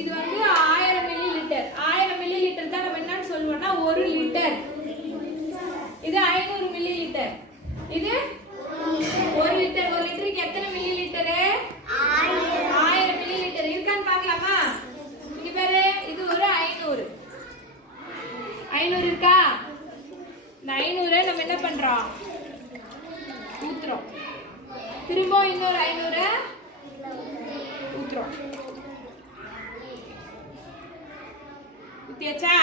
இது வந்து 1000 milli litre. 1000 milli litre தான் நம்ம என்னன்னு சொல்லுவோம்னா 1 லிட்டர். இது 500 மில்லி லிட்டர். இது 1 லிட்டர். 1 லிட்டருக்கு எத்தனை மில்லி லிட்டர்? 1000 milli litre. இருக்கான்னு பார்க்கலாமா? இங்க பாரு, இது ஒரு 500. 500 இருக்கா? இந்த 500 நம்ம என்ன பண்றோம்? ஊத்துறோம். திரும்ப இன்னொரு 500 ஊத்துறோம். ஊத்தியாச்சா?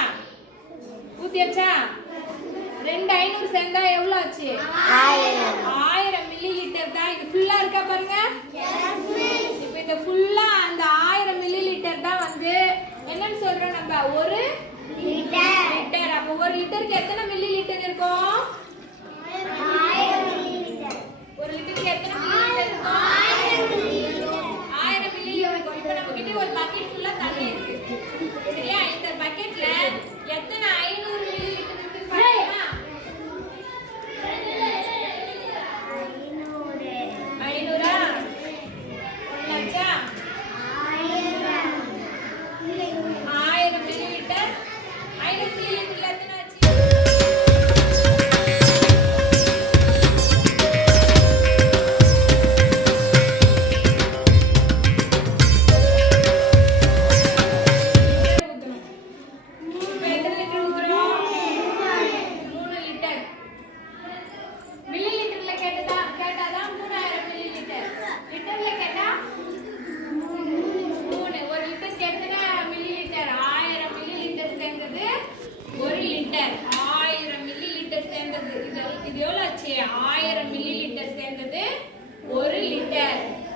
ஊத்தியாச்சா? 2 500 சேர்ந்தா எவ்வளவு ஆச்சு? 1000 மில்லி லிட்டர் தான். இது ஃபுல்லா இருக்கா பாருங்க. இப்போ இந்த ஃபுல்லா அந்த 1000 மில்லி லிட்டர் தான் வந்து என்னன்னு சொல்றோம் நம்ம? 1 லிட்டர். அப்போ 1 லிட்டருக்கு எத்தனை மில்லி லிட்டர் இருக்கும்? 1000 மில்லி லிட்டர். 1 லிட்டருக்கு எத்தனை மில்லி லிட்டர் இருக்கும்? 1000 மில்லி இருக்கும். இப்போ நம்ம கிட்ட ஒரு பக்கெட் ஃபுல்லா தண்ணி இருக்கு. சரியா? இந்த பக்கெட்ல எத்தனை 500 மில்லி லிட்டர் இருக்கு பாருங்க. 500 ஒண்ணாச்சா? 1000 மில்லி லிட்டர். 500 மில்லி லிட்டர்ல எத்தனை ஆச்சு?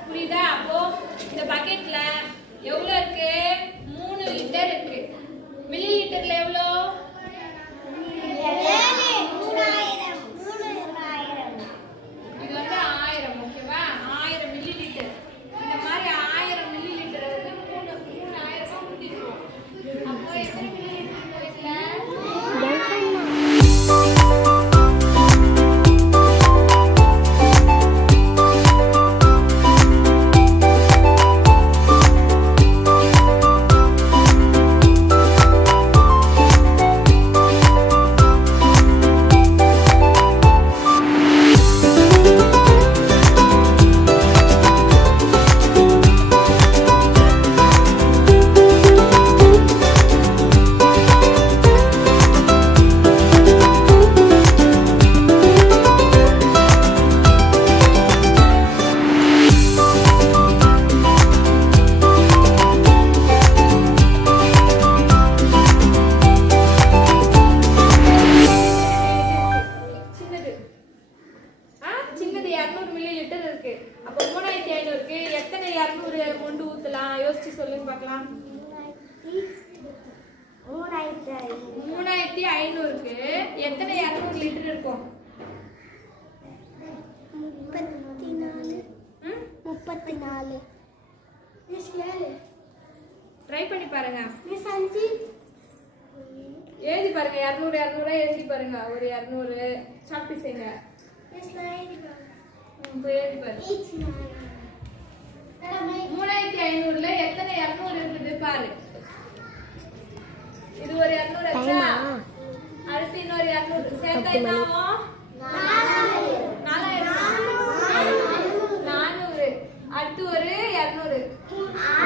புரியுதா? அப்போ இந்த பக்கெட்ல எவ்வளவு இருக்கு? 3 லிட்டர் இருக்கு. மில்லி லிட்டர்ல எவ்வளவு? 3000. இது வந்து 1000. ஓகேவா? 1000 மில்லி லிட்டர். இந்த மாதிரி 1000 மில்லி லிட்டர் வந்து 3000 ஊத்திடுவோம். அப்போ எத்தனை மில்லி லிட்டர் போயிடுல? சின்னது 200 மில்லி லிட்டர் இருக்கு. அப்ப 3500க்கு எத்தனை 200 கொண்டு ஊத்தலாம்? யோசிச்சு சொல்லுங்க பார்க்கலாம். 3500க்கு எத்தனை 200 லிட்டர் இருக்கும்? 34. ட்ரை பண்ணி பாருங்க. மிஸ் அஞ்சி எழுதி பாருங்க. 200 எழுதி பாருங்க. ஒரு 200 சாப்பிட்டு செய்யுங்க. மிஸ் லைன் இப்போ எழுதி பாருங்க. 3500ல எத்தனை 200 இருக்குது பாரு. இது ஒரு 200 ஆச்சா? அடுத்து இன்னொரு 200 சேர்த்தா என்ன ஆகும்? 4000. அடுத்து ஒரு 200.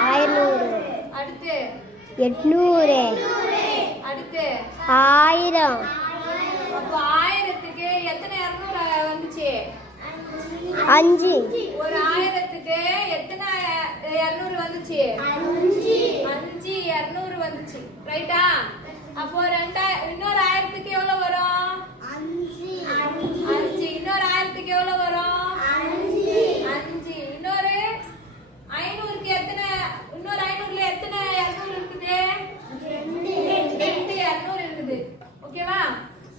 500. அடுத்து 800. அடுத்து 1000. அப்போ 1000க்கு எத்தனை 200 வந்துச்சு? 5. ஒரு 1000க்கு எத்தனை 200 வந்துச்சு? 5 200 வந்துச்சு. ரைட்டா? அப்போ இன்னொரு 1000க்கு எவ்வளவு வரும்? 5. இன்னொரு 1000க்கு எவ்வளவு வரும்? 5. இன்னொரு 500க்கு எத்தனை? இன்னொரு 500ல எத்தனை 200 இருக்குது? 2 200 இருக்குது. ஓகேவா?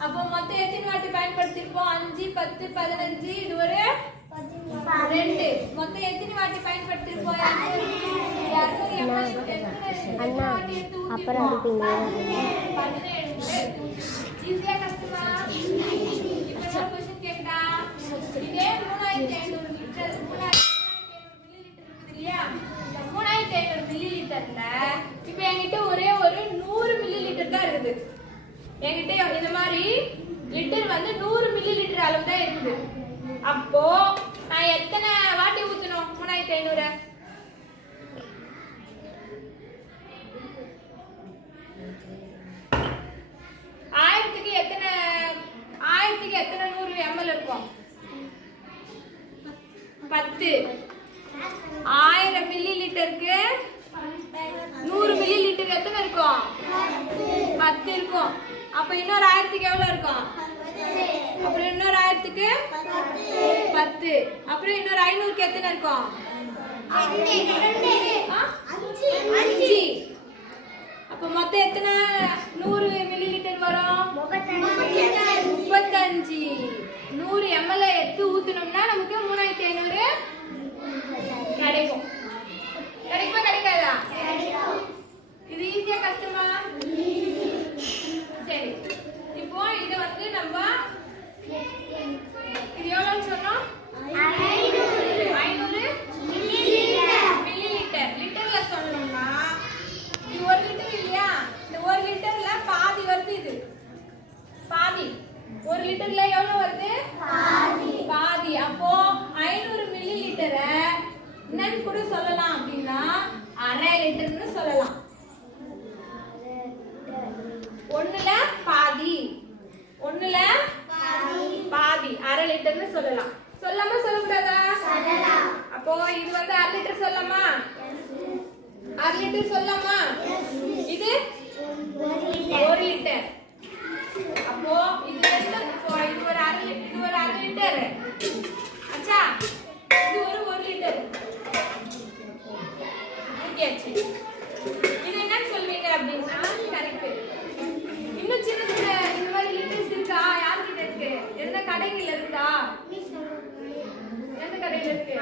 அப்போ மொத்தம் எத்தனை வாட்டி பயன்படுத்திருப்போம்? 5 10 15. இது ஒரு 2. மொத்தம் எத்தனை வாட்டி பயன்படுத்திருப்போம்? 200. அண்ணா அப்புறம் இருப்பீங்க. 17. ஈஸியா கஷ்டமா? இப்போ ஒரு क्वेश्चन கேக்குதா? இதே 3500 லிட்டர் 3500 மில்லி லிட்டர் இருக்குது இல்லையா? இந்த 3500 மில்லி லிட்டர்ல என்கிட்ட இந்த மாதிரி லிட்டர் வந்து 100 மில்லி லிட்டர் அளவு தான் இருக்குது. அப்போ நான் எத்தனை வாட்டி ஊத்தணும் 3500? ஆயிரத்துக்கு எத்தனை 100 ml இருக்கும்? 10. 1000 மில்லி லிட்டருக்கு 100 மில்லி லிட்டர் எத்தனை இருக்கும்? 10 இருக்கும். அப்ப இன்னொரு 1000க்கு எவ்வளவு இருக்கும்? அப்புறம் இன்னொரு 1000க்கு 10. அப்புறம் இன்னொரு 500க்கு எத்தனை இருக்கும்? 5. அப்ப மொத்தம் எத்தனை 100 மில்லி லிட்டர் வரும்? 35. 100 ml எடுத்து ஊத்துனோம்னா நமக்கு 3500 கிடைக்கும். கிடைக்குமா கிடைக்காதா? இது ஈஸியா கஷ்டமா? சரி, இப்போ இது வந்து நம்ம இது எவ்வளவு சொன்னோம்? 500 மில்லி லிட்டர். லிட்டர்ல சொல்லணும்னா இது 1 லிட்டர் இல்லையா? இந்த 1 லிட்டர்ல பாதி வருது. இது பாதி. 1 லிட்டர்ல எவ்வளவு வருது? பாதி. அப்போ 500 மில்லி லிட்டரை என்னன்னு கூட சொல்லலாம் அப்படின்னா அரை லிட்டர்னு சொல்லலாம். ஒண்ணுல பாதி அரை லிட்டர்னு சொல்லலாம். சொல்லாம சொல்லக்கூடாதா? அப்போ இது வந்து அரை லிட்டர் சொல்லலாமா? அரை லிட்டர் சொல்லலாமா? இது 1 லிட்டர். அப்போ இது இது ஒரு அரை லிட்டர், இது ஒரு அரை லிட்டர் ஆச்சா? இது ஒரு 1 லிட்டர். இது என்னன்னு சொல்வீங்க அப்படின்னா கரெக்ட். இன்னும் சின்ன சின்ன இந்த மாதிரி லிட்டர்ஸ் இருக்கா? யார்கிட்ட இருக்கு? எந்த கடையில இருக்கா? எந்த கடையில இருக்கு?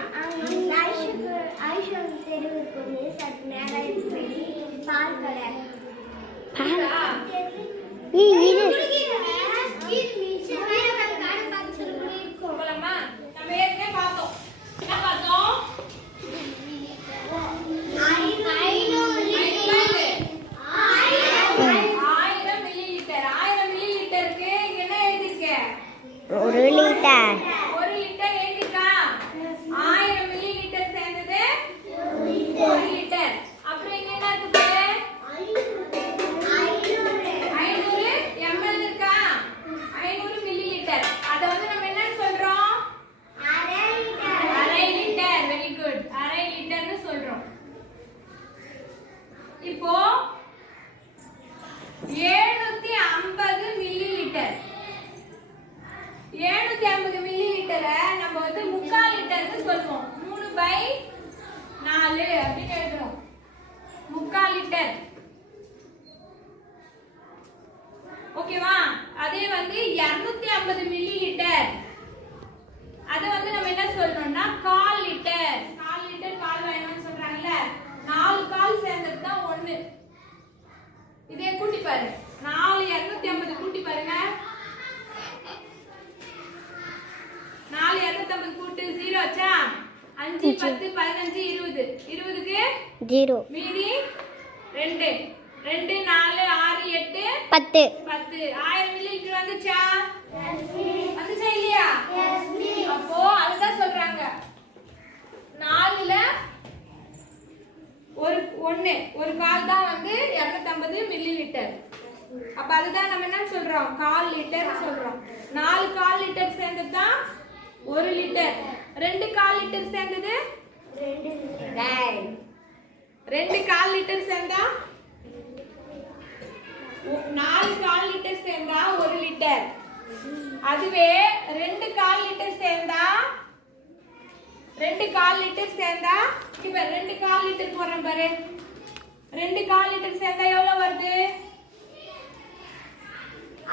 போலாமா? நம்ம ஏற்கனவே பார்த்தோம். என்ன பார்த்தோம்? 1000 மில்லி லிட்டர். 1000 மில்லி லிட்டருக்கு என்ன எழுதிருக்கு? 1 லிட்டர். 1 லிட்டர் எழுதிருக்கா? 1000 மில்லி லிட்டர் சேர்ந்தது 1 லிட்டர். அப்புறம் இங்க என்ன இருக்கு பாரு? 500 ml இருக்கா? 500 மில்லி லிட்டர். அத வந்து நம்ம என்ன சொல்றோம்? அரை லிட்டர். Very good. அரை லிட்டர்னு சொல்றோம். இப்போ 750 மில்லி லிட்டர். 750 மில்லி லிட்டரை நம்ம வந்து 3/4 லிட்டர்னு சொல்லுவோம். 3/4 அப்படின்னு எழுதுறோம். 3/4 லிட்டர். ஓகேவா? அதே வந்து 250 மில்லி லிட்டர். அத வந்து நம்ம என்ன சொல்லணும்னா 1/4 லிட்டர். 1/4 லிட்டர் பால் வேணும்னு சொல்றாங்கல்ல, 4 கால் சேர்ந்தது தான் 1. இதே கூட்டி பாரு. 4 250 கூட்டி பாருங்க. 4 250 கூட்டு 0 ஆச்சா? 5 10 15 20. 20க்கு 0. மீதி 2. 2 4 6 8 10. 10. 1000 மில்லி லிட்டர் வந்துச்சா? வந்துச்சா இல்லையா? அப்போ அதுதான் சொல்றாங்க 4ல ஒரு கால் தான் வந்து 250 மில்லி லிட்டர். அப்ப அதுதான் நம்ம என்ன சொல்றோம்? 1/4 லிட்டர் சொல்றோம். 4 1/4 லிட்டர் சேர்ந்தது தான் 1 லிட்டர். 2 1/4 லிட்டர் சேர்ந்தது 2 1/4 லிட்டர் சேர்ந்தா 4 1/4 லிட்டர் சேர்ந்தா 1 லிட்டர். அதுவே 2 1/4 லிட்டர் சேர்ந்தா 2 1/4 லிட்டர் சேர்ந்தா இப்ப 2 1/4 லிட்டர் போறோம் பாரு. 2 1/4 லிட்டர் சேர்ந்தா எவ்வளவு வருது?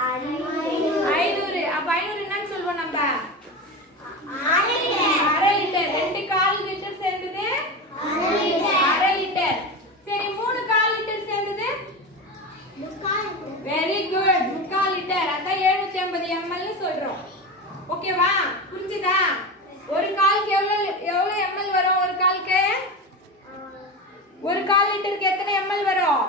500. அப்ப 500 என்னன்னு சொல்லுவோம் நம்ம? அரை லிட்டர். 2 1/4 லிட்டர் சேர்ந்தது அரை லிட்டர். சரி, 3 1/4 லிட்டர் சேர்ந்தது வெரி குட் 3/4 லிட்டர். அதான் 750 ml சொல்றோம். ஓகேவா? புரிஞ்சுதா? ஒரு காலுக்கு எவ்வளவு ml வரும்? ஒரு காலுக்கு 1/4 லிட்டருக்கு எத்தனை ml வரும்?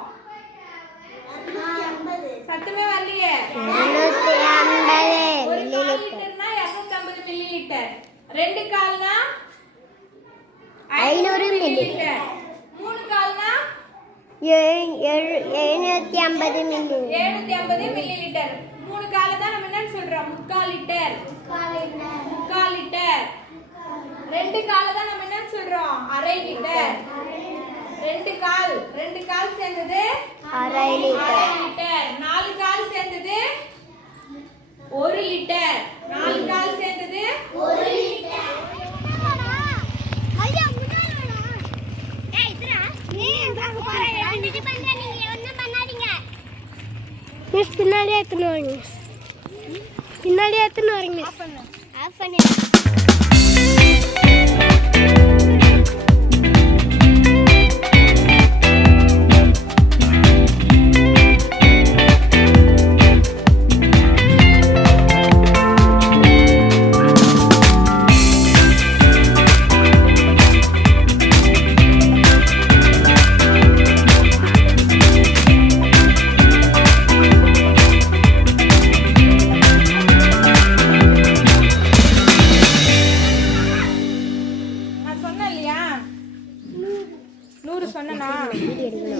சத்தமே வரலையே. 250 ஒரு மில்லி கால் லிட்டர். லிட்டர்னா 250 மில்லி லிட்டர். 2 கால்னா 500 மில்லி மில்லி லிட்டர். 3 கால்னா 750 மில்லி 750 மில்லி லிட்டர். 3 கால தான் நம்ம என்ன சொல்றோம்? முக்கால் லிட்டர். முக்கால் லிட்டர். 2 கால தான் நம்ம என்ன சொல்றோம்? அரை லிட்டர். 2 கால் சேர்ந்தது அரை லிட்டர். அரை லிட்டர். 4 கால் சேர்ந்தது 1 லிட்டர். 4 கால் சேர்ந்தது 1 லிட்டர். மிஸ் பின்னாடியே எத்தனை வரீங்க? பின்னாடியே எத்தனை வரீங்க? ஆஃப் பண்ணு. நான் சொன்னேன் இல்லையா? 100 சொன்னனா?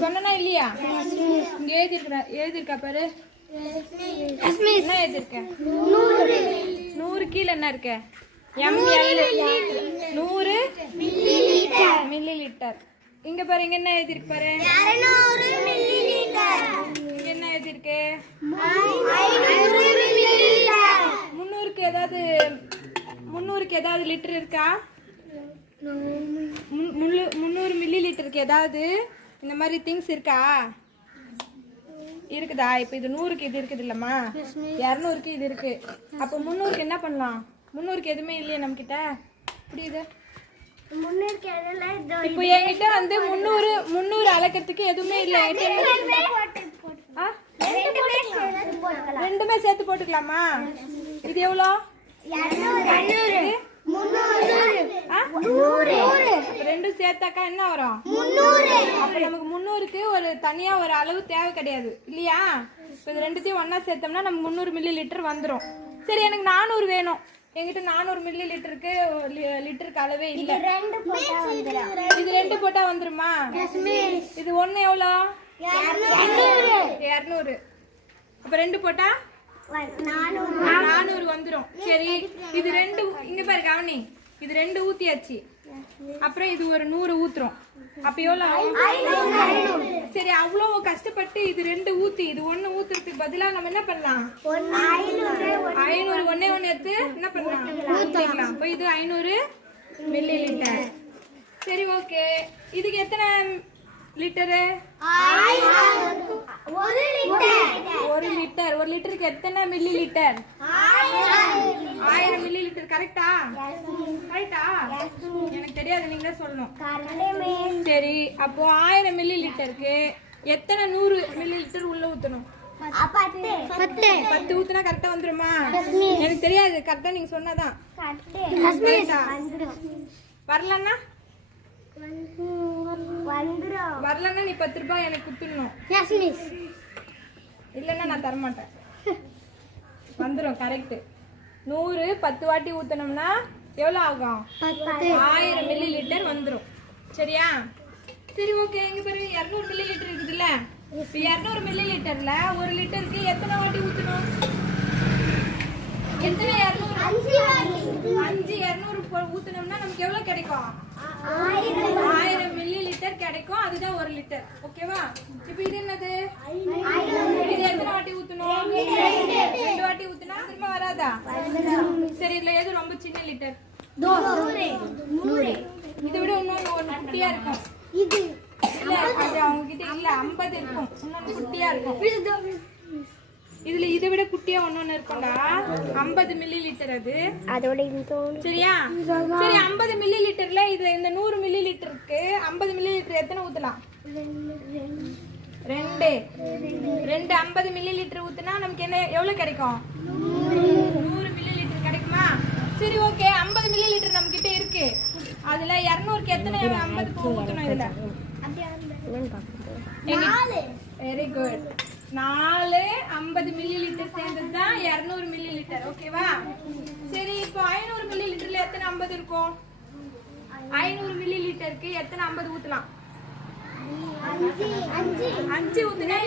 சொன்னனா இல்லையா? இங்க எழுதிருக்கா பாரு. என்ன எழுதிருக்க? 100 கீழ என்ன இருக்கு? ml 100 milli litre. இங்க பாரு, இங்க என்ன எழுதிருக்கு பாரு. 200 மில்லி லிட்டர். இங்க என்ன எழுதிருக்கு? 500 மில்லி லிட்டர். 300க்கு ஏதாவது லிட்டர் இருக்கா? 300 மில்லி லிட்டருக்கு ஏதாவது இந்த மாதிரி திங்ஸ் இருக்கா? இருக்குதா? இப்போ இது 100க்கு இது இருக்குது இல்லம்மா, 200க்கு இது இருக்கு. அப்போ 300க்கு என்ன பண்ணலாம்? 300க்கு எதுவுமே இல்லையா நம்ம கிட்ட? புரியுது? இப்போ என்கிட்ட வந்து 300 அளக்கிறதுக்கு எதுவுமே இல்லை. ரெண்டுமே சேர்த்து போட்டுக்கலாமா? இது எவ்வளோ? ரெண்டும் சேர்த்தாக்கா என்ன வரும்? அப்ப நமக்கு 300க்கு ஒரு தனியா ஒரு அளவு தேவை கிடையாது இல்லையா? இப்போ இது ரெண்டுத்தையும் ஒன்னா சேர்த்தோம்னா நமக்கு 300 மில்லி லிட்டர் வந்துடும். சரி, எனக்கு 400 வேணும். என்கிட்ட 400 மில்லி லிட்டருக்கு அளவே இல்லை. இது 2 போட்டா வந்துருமா? இது ஒண்ணு எவ்வளோ? 200. அப்ப 2 போட்டா 400 வந்துரும். சரி, இது 2 இங்க பாரு கவனி. இது 2 ஊத்தியாச்சு. அப்புறம் இது ஒரு 100 ஊத்துறோம். அப்ப எவ்வளவு ஆகும்? சரி, அவ்வளோ கஷ்டப்பட்டு இது 2 ஊத்தி இது 1 ஊத்துறதுக்கு பதிலா நம்ம என்ன பண்ணலாம்? 500 ஒண்ணே ஒண்ணு எடுத்து என்ன பண்ணலாம்? ஊத்திக்கலாம். அப்ப இது 500 மில்லி லிட்டர். சரி, ஓகே. இதுக்கு எத்தனை லிட்டரு? 1 லிட்டர். 1 லிட்டருக்கு எத்தனை மில்லி லிட்டர்? 1000 milli litre. கரெக்டா? கரெக்டா? எனக்கு தெரியாது, நீங்களே சொல்லணும். சரி, அப்போ 1000 மில்லி லிட்டருக்கு எத்தனை 100 மில்லி லிட்டர் உள்ள ஊத்தணும்? 10 ஊத்துனா கரெக்டா வந்துருமா? எனக்கு தெரியாது, கரெக்டா நீங்க சொன்னாதான். வரலன்னா நீ 10 ரூபாய் எனக்கு குடுத்துடணும். இல்லைன்னா நான் தரமாட்டேன். வந்துடும். கரெக்ட். 100 10 வாட்டி ஊத்தணும்னா எவ்வளவு ஆகும்? 1000 மில்லி லிட்டர் வந்துடும். சரியா? சரி, ஓகே. இங்க பாருங்க, 200 மில்லி லிட்டர் இருக்குதுல்ல. 200 மில்லி லிட்டர்ல 1 லிட்டருக்கு எத்தனை வாட்டி ஊத்தணும்? எத்தனை? 200. 200 ஊத்தணும்னா நமக்கு எவ்வளவு கிடைக்கும்? 1000 மில்லி லிட்டர் கிடைக்கும். அதுதான் 1 லிட்டர். ஓகேவா? இப்போ இது என்னது? இது எத்தனை வாட்டி ஊத்தணும்? 2 வாட்டி ஊத்துனா திரும்ப வராதா? சரி, இதுல எது ரொம்ப சின்ன லிட்டர்? 100. இதை விட இன்னொன்னு ஒண்ணு குட்டியா இருக்கும். இல்ல, அது அவங்க கிட்ட இல்ல. 50 இருக்கும். இன்னொன்னு குட்டியா இருக்கும். இதுல இதை விட குட்டியா ஒண்ணு இருக்கும்டா. 50 மில்லி லிட்டர் அது. அதோட சரியா? சரி, 50 மில்லி லிட்டர்ல இது இந்த 100 மில்லி லிட்டருக்கு 50 மில்லி லிட்டர் எத்தனை ஊத்தலாம்? 2. 50 மில்லி லிட்டர் ஊத்துனா நமக்கு என்ன எவ்வளவு கிடைக்கும்? 100 மில்லி லிட்டர் கிடைக்குமா? சரி, ஓகே. 50 மில்லி லிட்டர் நம்ம கிட்ட இருக்கு. அதுல 200க்கு எத்தனை 50 ஊத்தணும்? இதுல வெரி குட். 4 50 மில்லி லிட்டர் சேர்ந்தது தான் 200 மில்லி லிட்டர். ஓகேவா? சரி, இப்போ 500 மில்லி லிட்டர்ல எத்தனை 50 இருக்கும்? 500 மில்லி லிட்டருக்கு எத்தனை 50 ஊத்தலாம்? 5 ஊத்துனா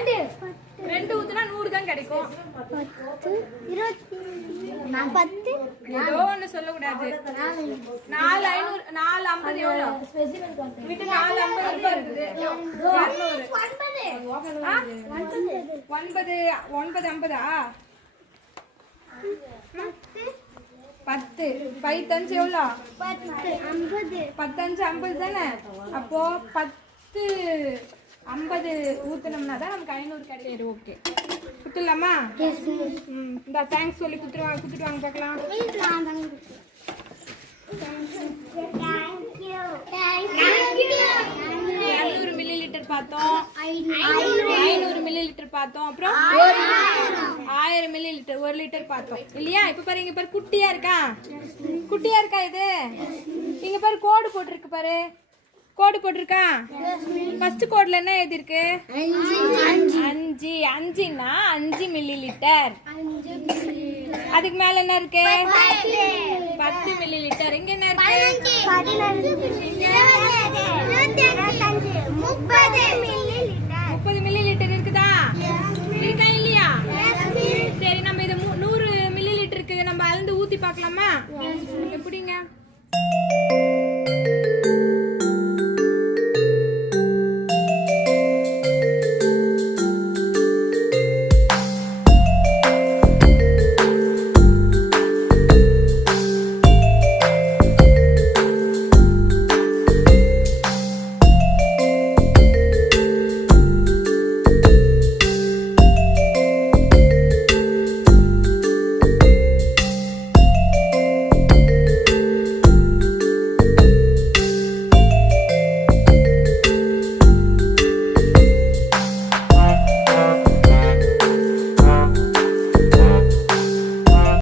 2 ஊத்துனா 100 தான் கிடைக்கும். 10 ஏதோ ஒண்ணு சொல்லக்கூடாது. 4 50 எவ்வளோ? விட்டு 4 50 இருக்குது 200. 9 50 10 5 எவ்வளோ? 10 5 தானே? அப்போ 10 50 ஊத்துனோம்னா தான் நமக்கு 500 கிடைக்கும். ஓகே, குத்துலாமா? இந்த தேங்க்ஸ் சொல்லி குத்துட்டு வாங்க பார்க்கலாம். 200 மில்லி லிட்டர் பார்த்தோம், 500 மில்லி லிட்டர் பார்த்தோம், அப்புறம் 1000 மில்லி லிட்டர் 1 லிட்டர் பார்த்தோம் இல்லையா? இப்ப பாரு, இங்க பாரு, குட்டியா இருக்கா? குட்டியா இருக்கா இது? இங்க பாரு, கோடு போட்டிருக்கு பாரு, கோடு போட்டிருக்கா? ஃபர்ஸ்ட் கோட்ல என்ன எழுதி இருக்கு? 5. 5னா 5 மில்லி லிட்டர். அதுக்கு மேல என்ன இருக்கு? 10 மில்லி லிட்டர். இங்க என்ன இருக்கு? 15